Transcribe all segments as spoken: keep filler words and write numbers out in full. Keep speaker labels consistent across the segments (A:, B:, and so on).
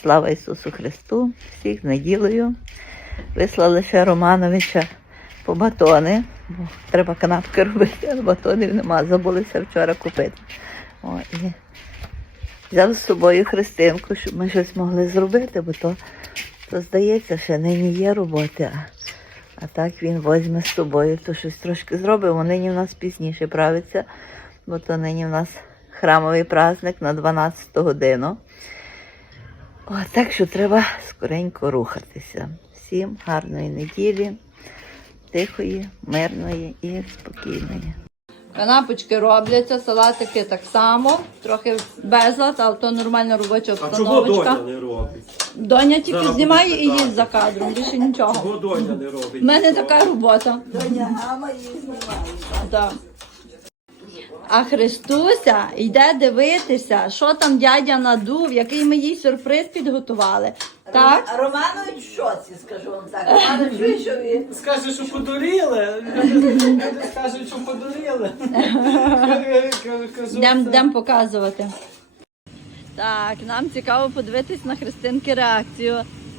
A: Слава Ісусу Христу! Всіх з неділею. Вислали ще Романовича по батони. Бо треба канапки робити, але батонів нема. Забулися вчора купити. О, і взяли з собою Христинку, щоб ми щось могли зробити, бо то, то здається, ще нині є роботи. А, а так він возьме з собою, то щось трошки зробимо. Нині в нас пізніше правиться, бо то нині в нас храмовий праздник на дванадцяту годину. О, так що треба скоренько рухатися. Всім гарної неділі, тихої, мирної і спокійної.
B: Канапочки робляться, салатики так само, трохи безлад, але то нормальна робоча обстановочка.
C: А чого Доня не робить?
B: Доня тільки
C: Зараз
B: знімає і
C: буде
B: їсть за кадром, більше нічого.
C: Чого Доня не робить?
B: У мене така робота.
A: Доня Гама її знімає.
B: Да. А Христуся йде дивитися, що там дядя надув, який ми їй сюрприз підготували. Так?
A: А Романович в шоці, скажу вам так. Романович вийшов і...
C: Скаже, що подуріли. Люди скажуть, що подуріли.
B: Йдемо показувати. Так, нам цікаво подивитись на Христинки реакцію.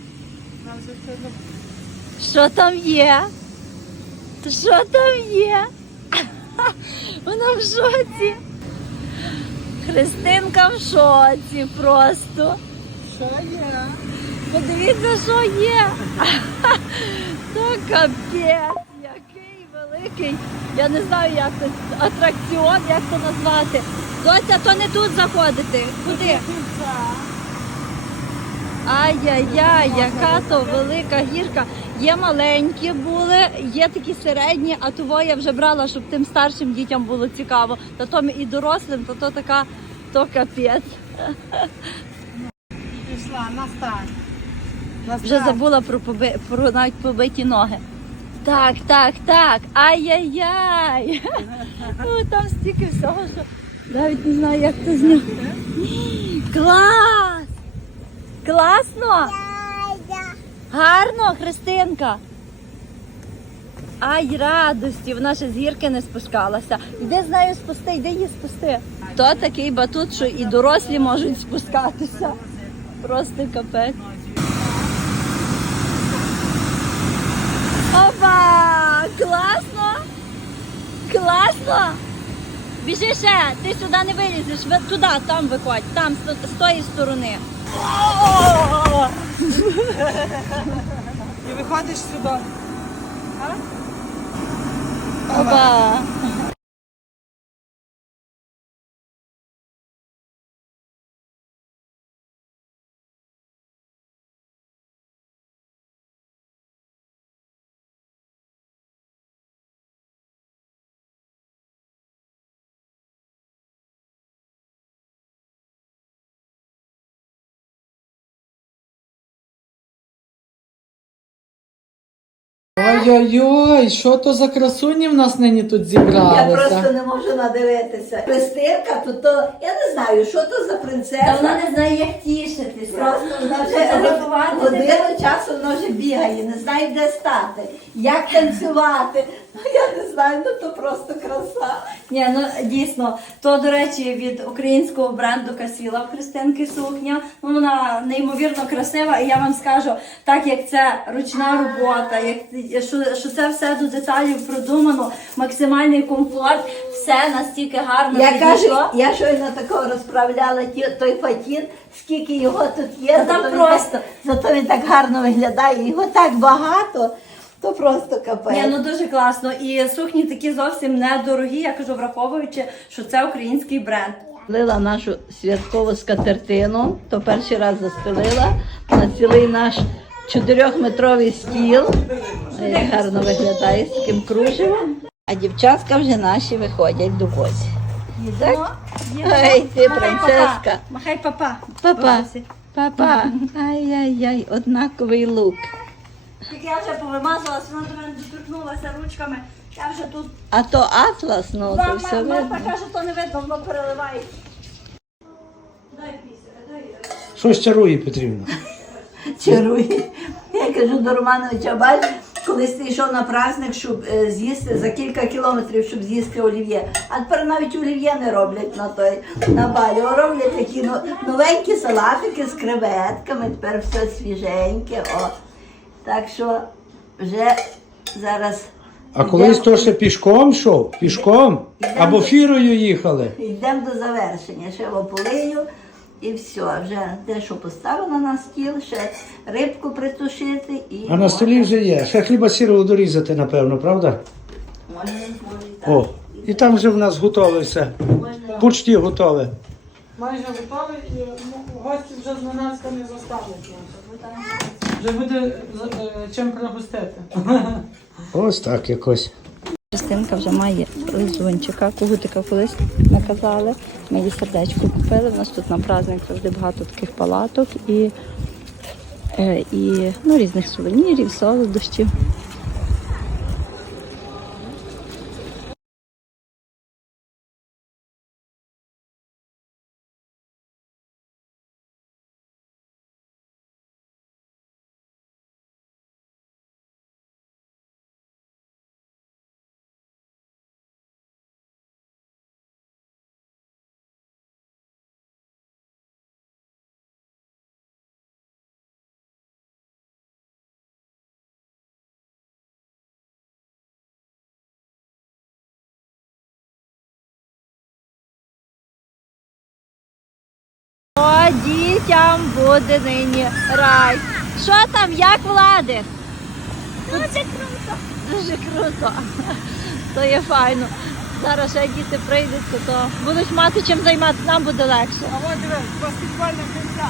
B: Що там є? Що там є? Вона в шоці. Христинка в шоці просто.
C: Що є?
B: Подивіться, що є. То капець, який великий. Я не знаю, як це атракціон, як це назвати. Доця, то не тут заходити. Куди? Ай-яй-яй, яка то велика гірка. Є маленькі були, є такі середні, а того я вже брала, щоб тим старшим дітям було цікаво. Та то і дорослим, то то така, то капець.
D: Пішла на старт.
B: Вже забула про, поби... про навіть побиті ноги. Так, так, так. Ай-яй-яй. О, там стільки всього, що навіть не знаю, як це зняти. Клас! Класно? Гарно, Христинка. Ай, радості, вона ще з гірки не спускалася. Йди з нею спусти, йди її спусти. То такий батут, що і дорослі можуть спускатися. Просто капець. Опа! Класно! Класно! Біжи ще, ти сюди не вилізеш, ви туди, там виходь, там, з, з тої сторони.
D: І виходиш сюди.
B: Опа!
D: Ой-ой-ой, що то за красуні в нас нині тут
A: Я
D: зібралися?
A: просто не можу надивитися. Христинка, то то, я не знаю, що то за
B: Та
A: принцеса.
B: вона не знає, як тішитися.
A: Просто вона вже годину часу вона вже бігає, не знає, де стати, як танцювати. Ну, я не знаю, ну то просто краса.
B: Ні, ну дійсно, то, до речі, від українського бренду Касіла в Христинки сукня. Ну, вона неймовірно красива, і я вам скажу, так як це ручна робота, як, що, що це все до деталів продумано, максимальний комфорт, все настільки гарно
A: Я кажу,
B: підійшло.
A: я щойно такого розправляла ті, той фатін, скільки його тут є,
B: Та там
A: зато,
B: просто.
A: Він так, зато він так гарно виглядає, його так багато, то просто капець.
B: Ні, ну дуже класно. І сукні такі зовсім недорогі, я кажу, враховуючи, що це український бренд.
A: Стелила нашу святкову скатертину, то перший раз застелила на цілий наш чотирьохметровий стіл. Як гарно виглядає з таким кружевом. А дівчатка вже наші виходять до возі. Так? Ай, ти принцеска.
B: Махай папа.
A: Папа, папа, ай-яй-яй, однаковий лук.
B: Тільки я вже повимазалася, вона до мене доторкнулася ручками. Я вже тут.
A: А то атлас, ну, то
B: Мама,
A: все
B: мама
A: видно.
B: каже, то не видно, воно переливає. Дай після, дай.
C: Щось чарує, Петрівна.
A: Чарує. Я кажу до Романовича, бач, колись ти йшов на праздник, щоб е, з'їсти за кілька кілометрів, щоб з'їсти олів'є. А тепер навіть олів'є не роблять на той на балі. О, роблять такі ну, новенькі салатики з креветками, тепер все свіженьке. О. Так що вже зараз.
D: А колись
A: йдемо-
D: то ще пішком йшов? Пішком? Або фірою їхали?
A: Йдемо до завершення, ще ополию і все. Вже дещо поставила на стіл, ще рибку притушити і.
D: А на столі вже є. Ще хліба сірого дорізати, напевно, правда?
A: Може, може, і так.
D: О, і там вже в нас готове все. Почти готове.
C: Майже готові і ну, гості вже зненацька не заставлять. Вже буде е, чим пригостити.
D: Ось так якось.
B: Христинка вже має лизунчика, кугутика колись наказали. Ми їй сердечко купили. У нас тут на праздник завжди багато таких палаток і, е, і ну, різних сувенірів, солодощів. О, дітям буде нині рай. Що там, як Влади? Дуже круто. Дуже круто. То є файно. Зараз ще діти прийдуть, то будуть мати чим займатися, нам буде легше.
C: А от дивись, баскетбольна кінця.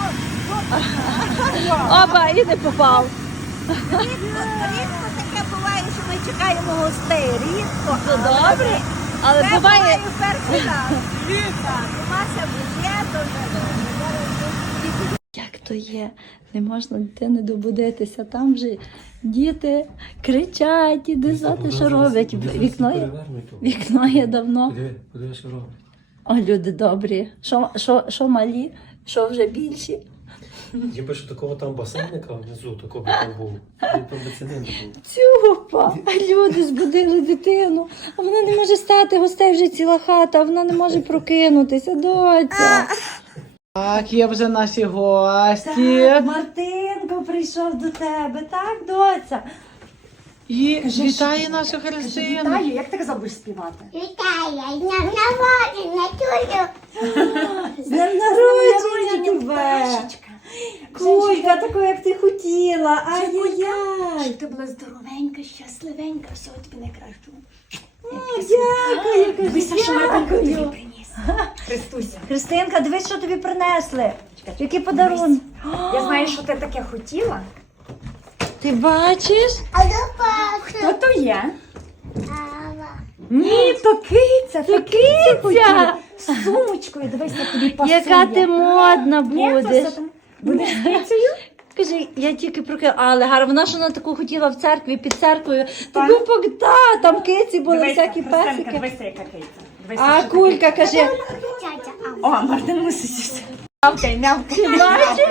B: Оба, і не попав.
A: Рідко, рідко таке буває, що ми чекаємо гостей. Рідко.
B: Ну, добре. Але
A: Це
B: буває,
A: буває перший раз. Так, Мася вже то вже.
B: як то є. Не можна дитини добудитися. Там вже діти кричать, іди знати, що роблять. Вікно є, вікно є давно.
E: Подивись, що робить.
B: О, люди добрі. Що, що, що малі, що вже більші.
E: Ніби що такого там басейника внизу, такого би там був. Він там би ціни не був.
B: Цюпа, а люди збудили дитину, а вона не може стати, гостей вже ціла хата, а вона не може прокинутися, доця.
C: Так, є вже наші гості.
B: Мартинко прийшов до тебе, так, доця?
C: І вітає нашу Христину.
B: Вітаю, як ти казав, будеш співати?
F: Вітаю, з днем народження, тюлю.
B: З днем народження тебе! Кулька, таку, як ти хотіла, ай-яй-яй!
F: Ти була здоровенька, щасливенька, всього тобі найкращого.
B: О, дякую, кажи, дякую.
F: Приніс.
G: Христуся,
B: Христинка, дивись, що тобі принесли. Які подарунки.
G: я знаю, що ти таке хотіла.
B: Ти бачиш?
F: А до
G: Хто то є?
F: папа.
G: Ні, то киця, то киця
B: Киця!
G: з сумочкою, дивись, як тобі пасує.
B: Яка ти модна
G: Ні, то
B: будеш.
G: все там. Будеш кицею?
B: Кажи, я тільки прокинула, але гарно, вона ж вона таку хотіла в церкві, під церквою. Ти був Богда, там киці були,
G: Дивися,
B: всякі
G: Христинка,
B: песики.
G: дивися, яка киця. Дивися,
B: А
G: що
B: кулька, каже,
F: Тятя, а
G: таке. О, Мартин мусить. Мявкай, мявкай.
B: ти бачиш?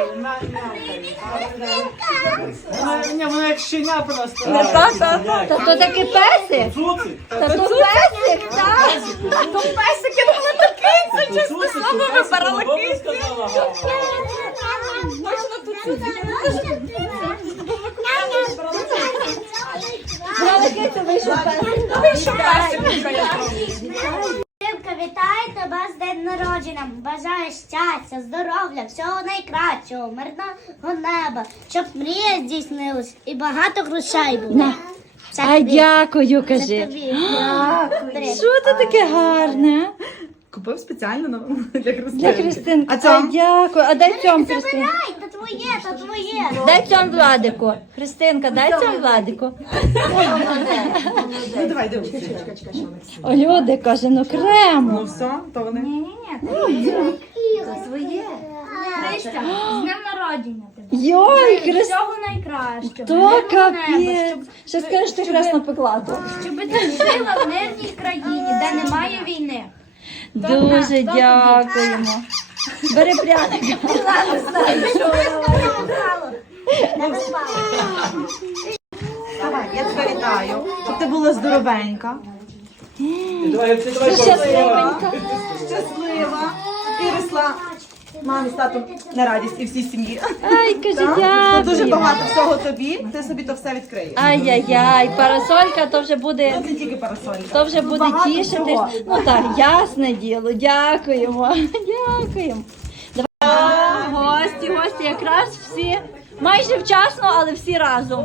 C: Вона, ні, вона як щеня просто.
G: Та, та, та.
B: Та то таки песик. Та то песик, так.
G: А то песик, я думала, то киця, чесно слово, вибирала кицю.
B: Брали кицю, вийшов песик.
G: Вийшов песик.
F: Христинка, вітаю тебе з днем народження. Бажаю щастя, здоров'я, всього найкращого, мирного неба, щоб мрія здійснилась і багато грошей було. Це
B: Ай,
F: тобі.
B: дякую,
F: Це
B: кажи.
F: тобі. Дякую.
B: Що ти таке гарне?
H: Купив спеціально на- для Христини.
B: Для Христинки.
H: А цьому?
B: Ай, дякую. А дай цьому Христинку.
F: Забирай, то твоє, то твоє.
B: Дай цьому Владику. Христинка, дай цьому Владику.
H: Ну давай, дивись.
B: О, люди, каже, ну крему.
H: Ну все, то вони.
F: Христя, з днем народження тебе.
B: Йой, Христина.
F: Всього найкращого.
B: То
F: Мирного неба,
B: капець. Ще скажеш, ти хресно пекла то.
F: Щоб ти жила в мирній країні, де немає війни.
B: Дуже дякуємо. Бери пряника.
H: давай, я тебе вітаю. Щоб ти була здоровенька,
E: Давай, давай, давай,
H: щаслива, щаслива і росла мамі з татом на радість і всій сім'ї.
B: Ай, кажи,
H: Так?
B: дякую.
H: Дуже багато всього тобі, ти собі то все відкриєш.
B: Ай-яй-яй, парасолька то вже буде,
H: Тут не тільки парасолька.
B: то вже буде
H: багато
B: тішитись.
H: всього.
B: Ну так, ясне діло, дякуємо, дякуємо. Давай, гості, гості, якраз всі, майже вчасно, але всі разом.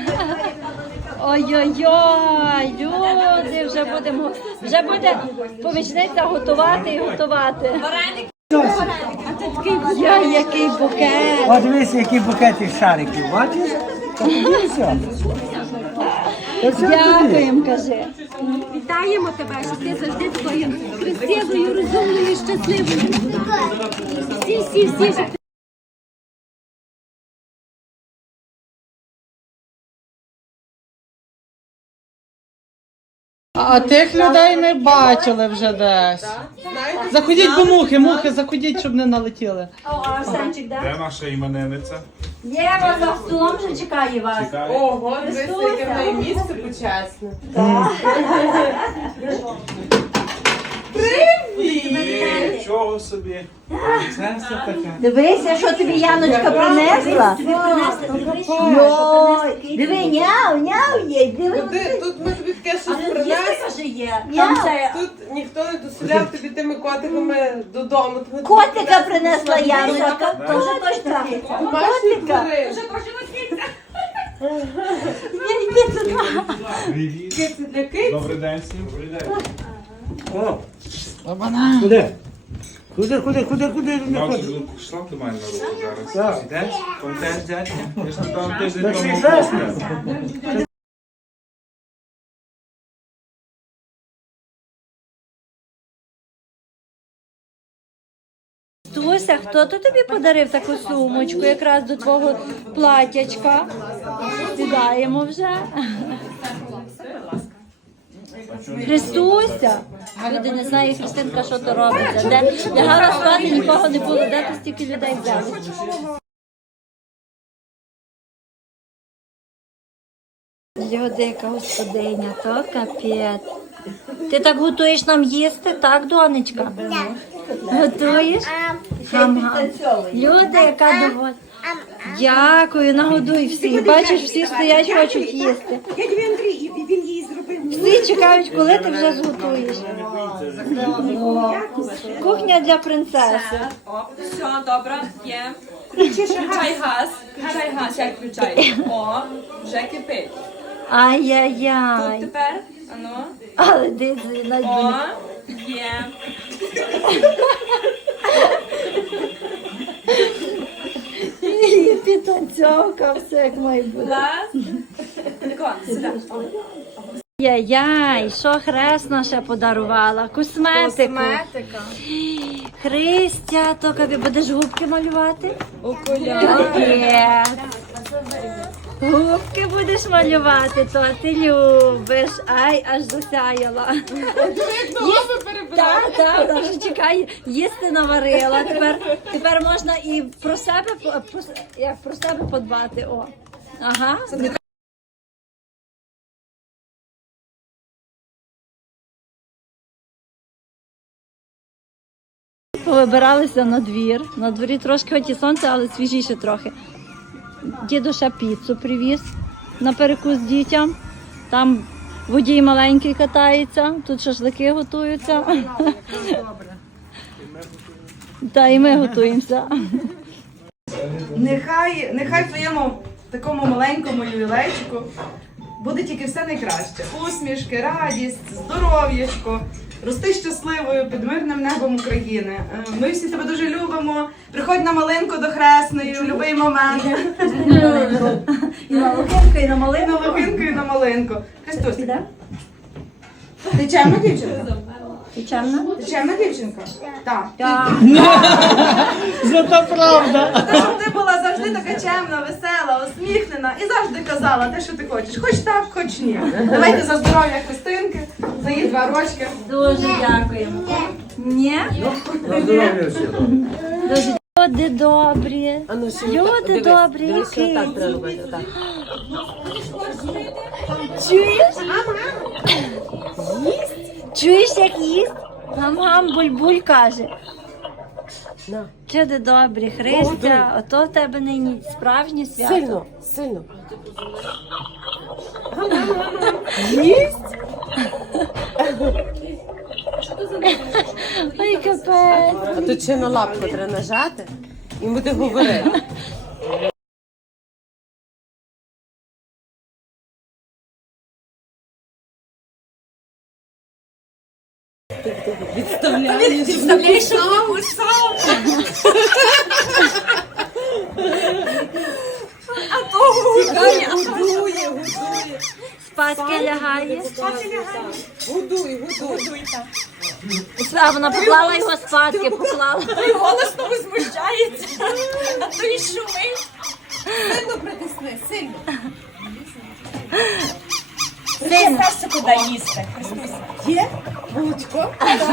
B: Ой-ой-ой, люди, вже будемо, вже буде помічниця готувати і готувати. Я, який букет.
I: От дивись, які букети шариків, бачиш? Так і все.
B: Дякуємо, кажи.
G: Вітаємо тебе, що ти завжди такою красивою, розумною, щасливою. Всі, всі, всі, щоб
D: А тих людей ми бачили вже десь. Заходіть, бо мухи, мухи, заходіть, щоб не налетіли.
B: О, Арсенчик, да?
J: Де наша іменинниця?
B: Єва за столом вже чекає вас.
C: Ого,
B: дивись,
C: яке в неї місце почесне.
J: Нічого собі. Це все таке.
A: Дивися, що тобі Яночка принесла. Йой, диви, няв, няв є, диви.
C: Тут ми тобі таке щось
B: Їсти,
C: принесли.
B: каже, є. Там це
C: Тут ніхто не доселяв тобі тими котиками додому. Тому тобі
A: Котика
C: принесли
A: принесла
C: смачні
A: Яночка. То вже точно.
C: домашні
A: Котика.
C: тварини.
J: Привіт.
C: Це для киць.
J: Добрий день всім. Добрий день.
I: О, куди? Куди, куди, куди, куди? Не
J: Як
I: ходи.
J: ти пішла до мене на руку зараз?
I: Так.
J: Йдеш? Пам'ятаєш дядька? Я ж там тиждень
I: Та
J: тому
I: ти
J: був.
I: хресна.
B: Туся, хто то тобі подарив таку сумочку якраз до твого платячка? Сідаємо вже. Христуся! Люди не знають, Христинка, що то робиться. Де лягала спати, нікого не було. Де ти стільки людей взяли? Люди, яка господиня, то капець. Ти так готуєш нам їсти, так, донечка? Готуєш? Хам-хам. Люди, яка доволі. Дякую, нагодуй всіх. Бачиш, всі стоять, хочуть їсти.
G: я тобі Андрій, він її зробив.
B: Всі чекають, коли ти вже зготуєш. Кухня для принцеси.
G: О, все, добре, є. Включай газ, включай газ, як включаєш. О, вже кипить.
B: Ай-яй-яй.
G: Тепер, ану.
B: Але ти навіть
G: О,
B: не-
G: є.
B: І підтанцьовка, все як має бути.
G: Клас. Тако, сюди.
B: Яй-яй, що хресна ще подарувала? Косметику.
G: Косметика.
B: Христя, то тобі будеш губки малювати? Окуляри. Губки будеш малювати, то ти любиш. Ай, аж засяяла. Так, так, так, вже чекай, їсти наварила. Тепер, тепер можна і про себе, про, як про себе подбати. О. Ага. Повибиралися на двір. На дворі трошки хоч і сонце, але свіжіше трохи. Дідуша піцу привіз на перекус дітям. Там водій маленький катається, тут шашлики готуються. Та і ми готуємося.
H: Нехай, нехай в твоєму такому маленькому ювілейчику буде тільки все найкраще. Усмішки, радість, здоров'ячко. Рости щасливою під мирним небом України. Е, Ми всі тебе дуже любимо. Приходь на малинку до хресної в будь-який момент.
B: І на лукинку, і на
H: І
B: малину.
H: на лохинку, і на малинку. Христос, ти чемна дівчинка?
B: Ти чемна?
H: Ти чемна дівчинка? Так.
D: Зато правда.
H: Те, щоб ти була завжди така чемна, весела, усміхнена і завжди казала те, що ти хочеш. Хоч так, хоч ні. Давайте за здоров'я Христинки, за її два рочки.
B: Дуже дякуємо. Ні?
I: На здоров'я всі.
B: Дуже. Люди добрі. Люди добрі, які. Чуєш? Чуєш, як їсть? Гам-гам, буль-буль каже. Чуди добрі, Христя, ото в тебе нині справжнє свято.
G: Сильно, сильно.
B: Ой, капець.
G: А тут ще на лапку треба нажати і буде говорити. Відставляєш. Відставляєш, що А то гудує, гудує, гудує.
B: Спадки лягає.
G: Гудуй, гудуй.
B: А вона поклала його спадки, поклала.
G: Той голосно возмущається, а той шумить. Сильно притисни, сильно.
B: Син,
G: Куди їсти? Є? Молочко?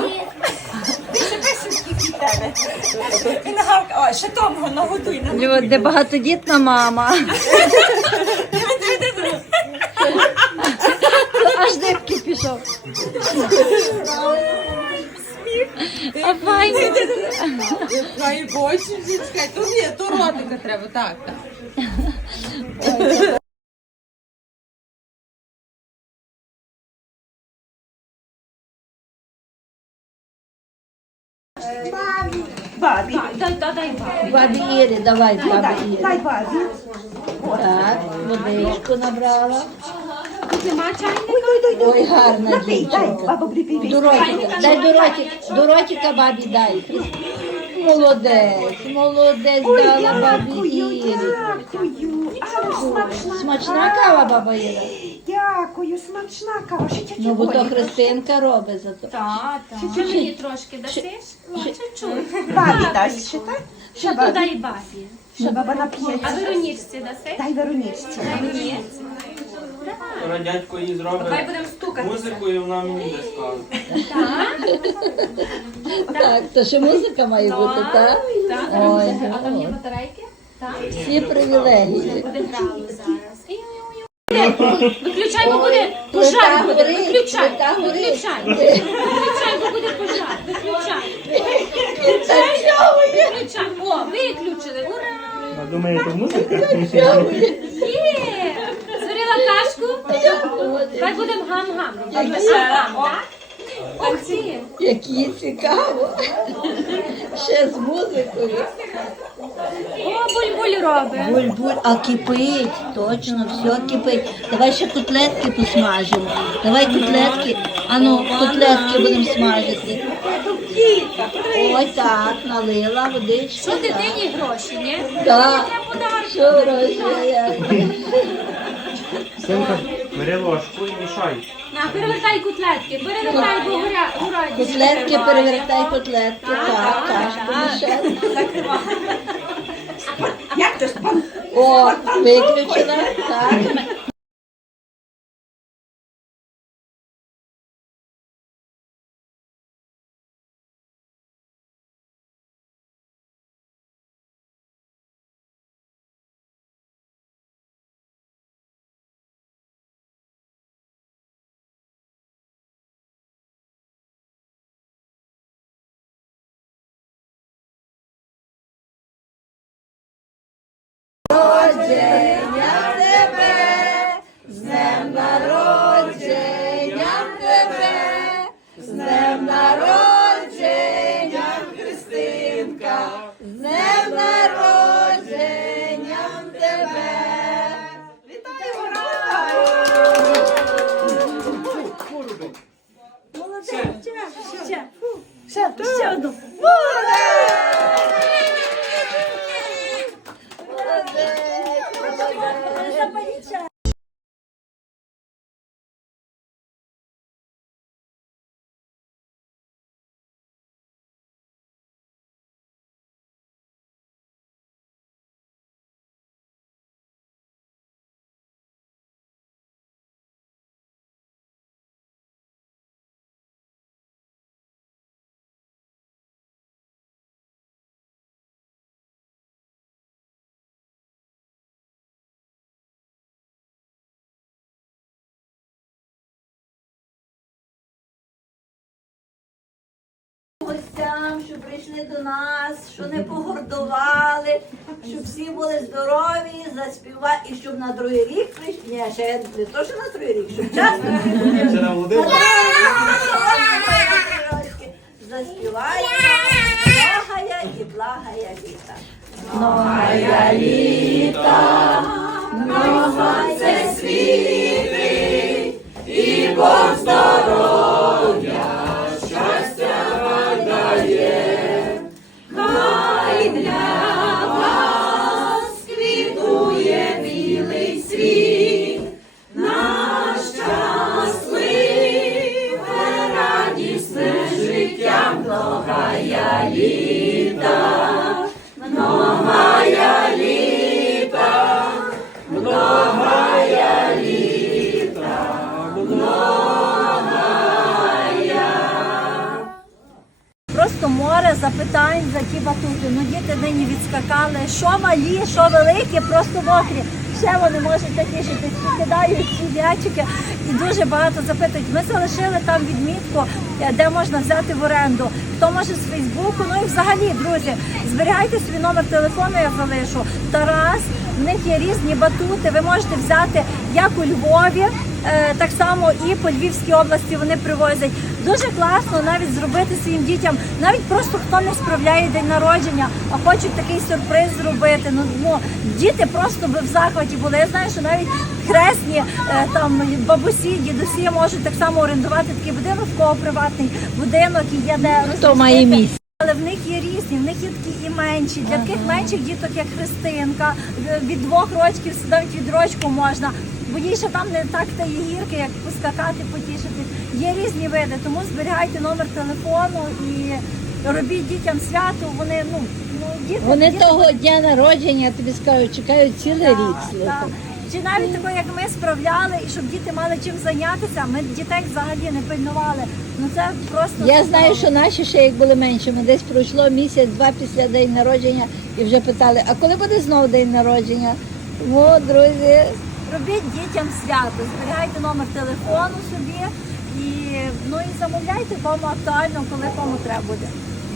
G: Він гавкає, о, ще того нагодуй.
B: люди, багатодітна мама. Аж дивки пішов. А файно.
G: Хай бочі, чекай, то ні, то ротика треба, так, так.
F: Бабі.
B: Бабі Ірі, давай, бабі Ірі.
F: Дай бабі.
B: Так, водичку набрала.
G: Нема чайника?
B: Ой, гарна дівчинка.
F: Баба, припій.
B: Доротіка, дай Дороті, Доротіка бабі дай. Молодець, молодець дала бабі Ірі.
F: Дякую. А, смачна.
B: Смачна кава, баба Іра?
F: Дякую, смачна кава. Ще чуть-чуть.
B: Ну, бо то Христинка робить за то.
G: Так, так. Що мені трошки дасиш? Чуть-чуть.
F: Бабі дасть ще, так? Ще бабі.
G: Дай бабі.
F: Ще баба нап'ється.
G: А Веронічці даси?
F: Дай Вероничці.
G: Дай мені.
J: Дядько її
G: Давай
J: зробить
G: будемо стукати.
J: музику і вона мені не скаже.
B: Так, то ще музика має бути, так?
G: Так.
B: Ой,
G: А там є
B: ну,
G: батарейки? Так.
B: всі привілегії.
G: Буде грали зараз. Виключай, бо буде пожар. Буде. Виключай. Виключай. Виключай, бо буде пожар. Виключай. Виключай. О, виключили. Ура!
I: Думаєте, музика?
G: Є! Зварила кашку? Давай будемо гам-гам. Гам, так? Ох ти!
B: Які цікаво. Ще з музикою.
G: О, буль-буль робить.
B: Буль-буль, а кипить, точно, все кипить. Давай ще котлетки посмажимо. Давай котлетки, а ну, котлетки будемо смажити. Ой, так, налила водички.
G: Що дитині гроші, ні?
B: Так, що гроші, а як?
J: Синка, бери ложку і мішай.
G: На, перевертай котлетки, перевертай, бо горя, горять.
B: Котлетки, перевертай котлетки, так, кашку мішай.
F: Як то ж?
B: О, виключила, так. Народження тебе,
A: вам, що прийшли до нас, що не погордували, щоб всі були здорові, заспівали, і щоб на другий рік прийшли. Ні, ще не то, що на другий рік, щоб часто
E: Ще на Володимир.
A: заспіваємо. Многая і благая літа. Многая літа, многая світи, і Бог здоров'я, щастя дає. Хай для вас квітує білий світ, наш щасливе, радісне життя, многая літа, многая літа, многая літа, многая. Просто море запитань за ті батути. Ну, діти нині відскакали, що малі, що великі, просто мокрі. Ще вони можуть натішитись, кидають ці м'ячики і дуже багато запитують. Ми залишили там відмітку, де можна взяти в оренду. Хто може з Фейсбуку, ну і взагалі, друзі, зберігайте свій номер телефону, я залишу. Тарас, в них є різні батути, ви можете взяти як у Львові, так само і по Львівській області вони привозять. Дуже класно навіть зробити своїм дітям, навіть просто хто не справляє день народження, а хочуть такий сюрприз зробити. Ну, ну діти просто би в захваті були. Я знаю, що навіть хресні там бабусі, дідусі можуть так само орендувати такий будинок, в кого приватний будинок і є де
G: Хто має місце.
A: Але в них є різні, в них є такі і менші. Для таких менших діток, як Христинка, від двох рочків, навіть від рочку можна. Бо їй ще там не так та є гірки, як поскакати, потішитись. Є різні види, тому зберігайте номер телефону і робіть дітям свято. Вони, ну, ну діти...
G: Вони
A: діти,
G: того дня народження, тобі скажуть, чекають цілий
A: Так,
G: рік.
A: так.
G: Слухай.
A: Чи навіть тако, як ми справляли, і щоб діти мали чим зайнятися, ми дітей взагалі не пильнували. Ну це просто...
G: Я знаю, що наші ще як були меншими, десь пройшло місяць-два після день народження і вже питали, а коли буде знову день народження? О, друзі,
A: Робіть дітям свято, зберігайте номер телефону собі і, ну, і замовляйте, кому актуально, коли кому треба буде.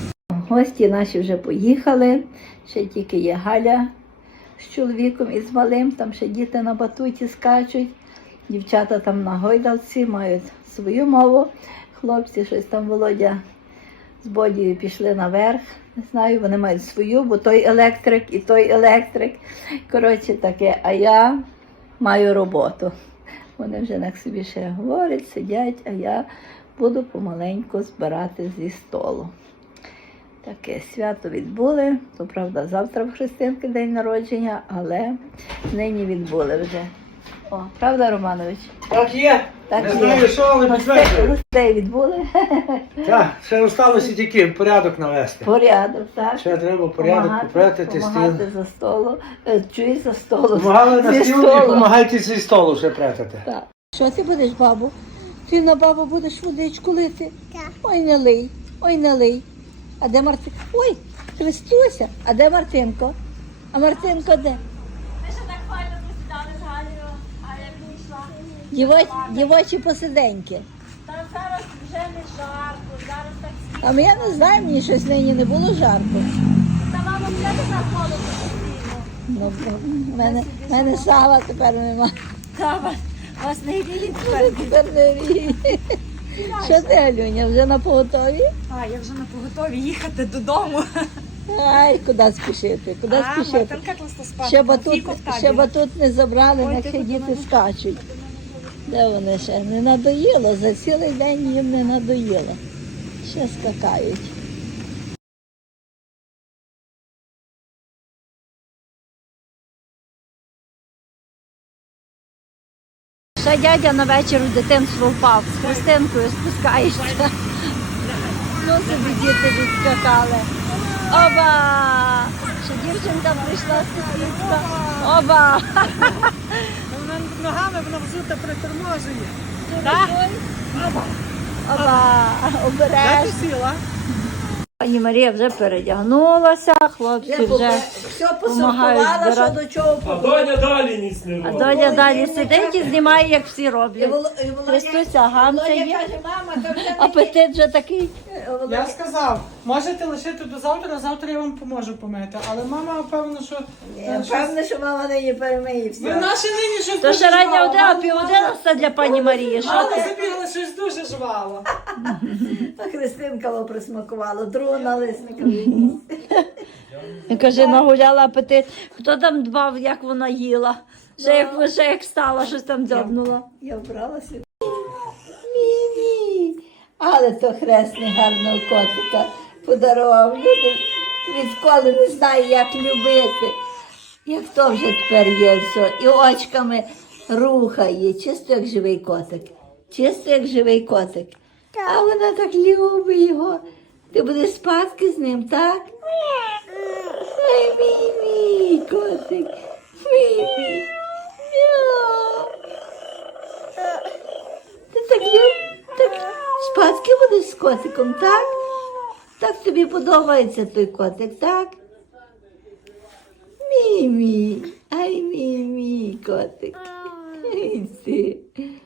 A: Гості наші вже поїхали, ще тільки є Галя з чоловіком і з малим, там ще діти на батуті скачуть, дівчата там на гойдалці мають свою мову, хлопці щось там Володя з Бодією пішли наверх, не знаю, вони мають свою, бо той електрик і той електрик, коротше таке, а я маю роботу. Вони вже на собі ще говорять, сидять, а я буду помаленьку збирати зі столу. Таке свято відбули, то правда завтра в Христинки день народження, але нині відбули вже. О, правда, Романович?
I: Так є.
A: Так
I: Не
A: є.
I: знаю, що, але
A: Гостей-
I: підтверджую.
A: Гостей відбули.
I: Так, ще залишилося тільки порядок навести.
A: Порядок, так?
I: Ще треба порядок
A: Помагати-
I: попрятати стіл.
A: помагати за столу. Е, Чуєш, за столу.
I: Помагали на
A: Зі
I: стіл і
A: столу.
I: допомагайте зі столу ще прятати.
A: Так. Що ти будеш, бабу? Ти на бабу будеш водичку лити? Так. Ой, не лий, ой, не лий. А де Мартин? Ой, Христуся, а де Мартинко? А Мартинко де?
B: Ми ще так файно посідали з Галею, а як вийшла.
A: Дівочі, дівочі посиденьки.
B: Там зараз вже не жарко, зараз так
A: А я не знаю, мені щось нині не було жарко.
B: Та мама буде на холоду постійно.
A: Ну, в мене, в мене сала тепер нема.
B: Та вас, вас не гріє
A: Тепер не ріє. Що ти, Алюня, вже на поготові?
H: А, я вже на поготові їхати додому.
A: Ай, куди спішити, куди спішити.
H: Мартинка класно спати.
A: Ще батут, ще батут не забрали, нехай діти скачуть. Де вони ще? Не надоїло, за цілий день їм не надоїло. Ще скакають. Ще дядя на вечір у дитинство впав, з Христинкою спускаєшся. Ну собі діти відскакали. Оба! Ще дівчинка прийшла сусідка. Оба!
C: Вона ногами, вона взута приторможує.
A: Оба! Обережно.
C: сіла?
A: Пані Марія вже передягнулася, хлопці вже допомагають збирати.
E: А Доня далі ніс не
A: А
E: робить.
A: Доня далі сидить і знімає, як всі роблять. Христуся гамцяє. Апетит вже такий
C: Я сказав, можете лишити до завтра, завтра я вам поможу помити. Але мама, певно, що...
A: Я впевнена, що мама нині перемиє все.
C: Ви наші нині щось
B: То
C: дуже
B: ще рання
C: жваво.
B: година, пів одинадцята для пані Марії. Що
C: Мама
B: ти?
C: забігла щось дуже жваво.
A: А Христинка во присмакувала, другу налисника відніс.
B: Каже, нагуляла апетит. Хто там дбав, як вона їла? Ще як, ще як стала, щось там дзьобнула.
A: Я вбралася. Міні. Але то хресний гарного котика подарував. Люди відколи не знаю, як любити. Як то вже тепер є все. І очками рухає. Чисто як живий котик. Чисто як живий котик. А вона так любить його. Ти будеш спадки з ним, так? Ай, мій мій котик. Мій мій. Мяу. Ти так любиш? Так спадки будеш з котиком, так? Так тобі подобається той котик, так? Мій мій. Ай, мій мій котик. Ай, ти.